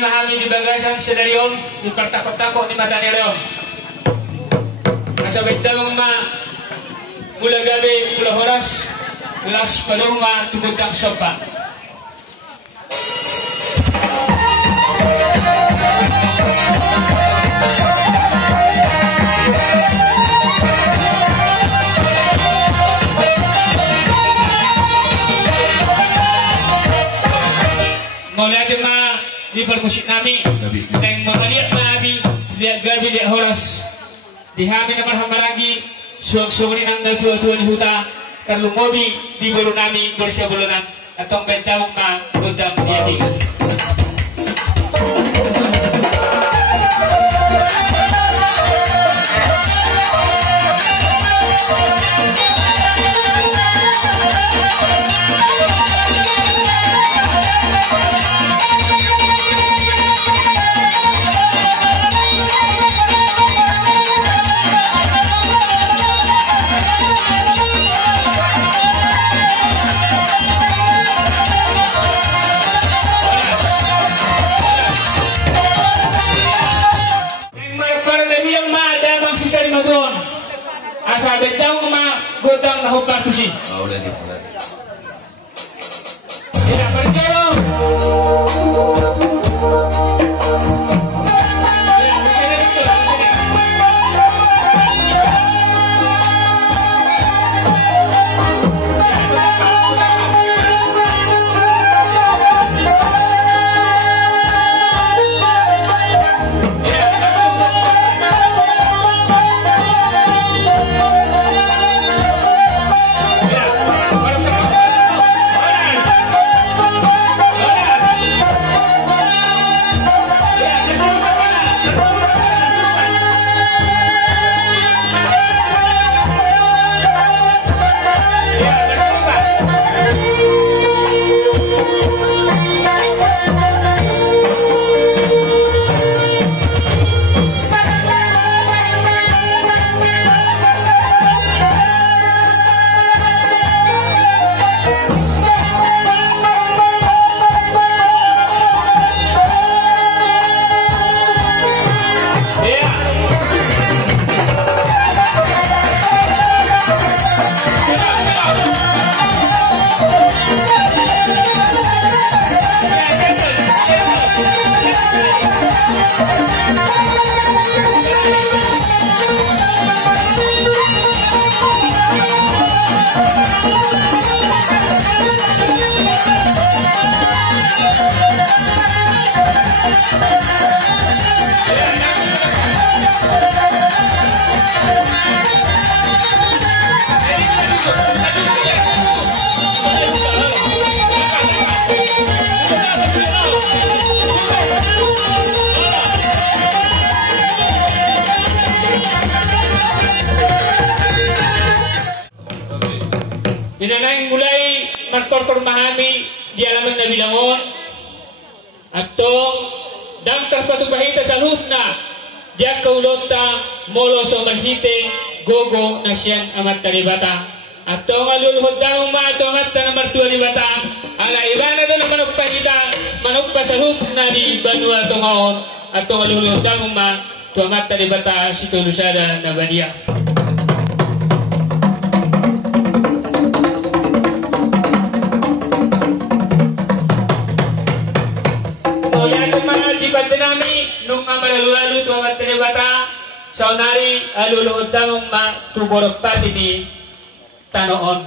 memahami di bagasan sedarion di pertakot-takot ni mata nireon. Nasa bedang ma mula gabi mula horas las palurma tugod ang sopa. Mulai ma di permusik kami yang melihat nabi lihat gabi lihat horas dihami na lagi suwag-suwag ng tua-tua ni huta karlo mobi di bulu nami bersya bulunan atong bentang ma gudang diati. Asa bentang ma gudang na hupartusin. Udah di mulai. Tidak berkero. Pinanang mulai magporpormahami di alaman na bilangon atto dang terpatupahita sa lutna diak kaulota molo so manhite gogo na siyang amat talibata atto maluluhod daw ma atto amat na martua libata ala ibana do manupahita manuppa sa lutna di banua tongaon atto maluluhod daw ma to amat talibata si tulusada na badia. Nami nung amalalu-lalu tu amat teribata saunari aluluhod damong ma tuborok pati di tanoon.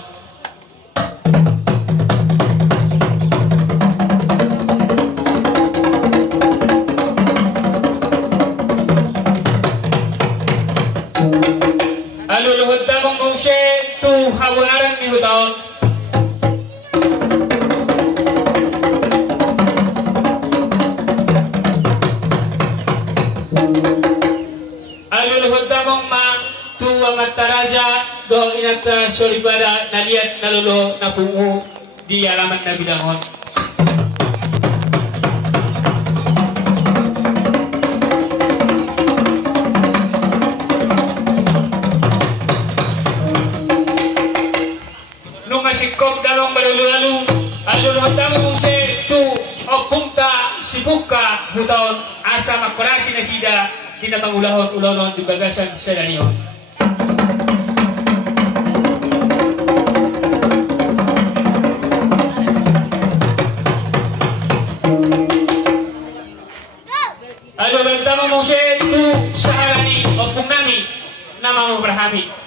Aluluhod damong mungshe tu habunaran ni hutaon. Mataraja doon inata solibada naliat nalulo na pungu di alamat na bidangon. Nung masikop dalong malulu-lalu aluluhan tamong se tu o punta sibuka huton asa makorasi na sida tina pangulahon-ulahon di bagasan sa danion. Ano bentama mo siya tu sa halani o pungnami na mamabrahami.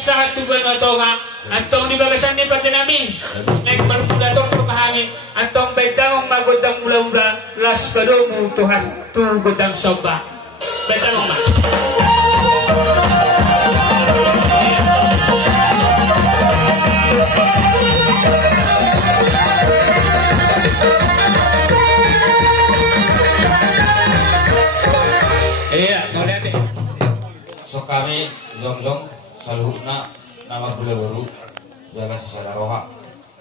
Satu banotonga antong di bagasan ni patinami nek permudator pemahami antong baitang magodang mula-mula las padomu tuhas tu godang soba baitang ma iya ngeliat so kami zongjong saluhna nama bule baru jaga sesada roha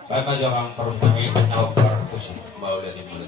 baik mah jangan perlu kami tahu perkus mau dari bule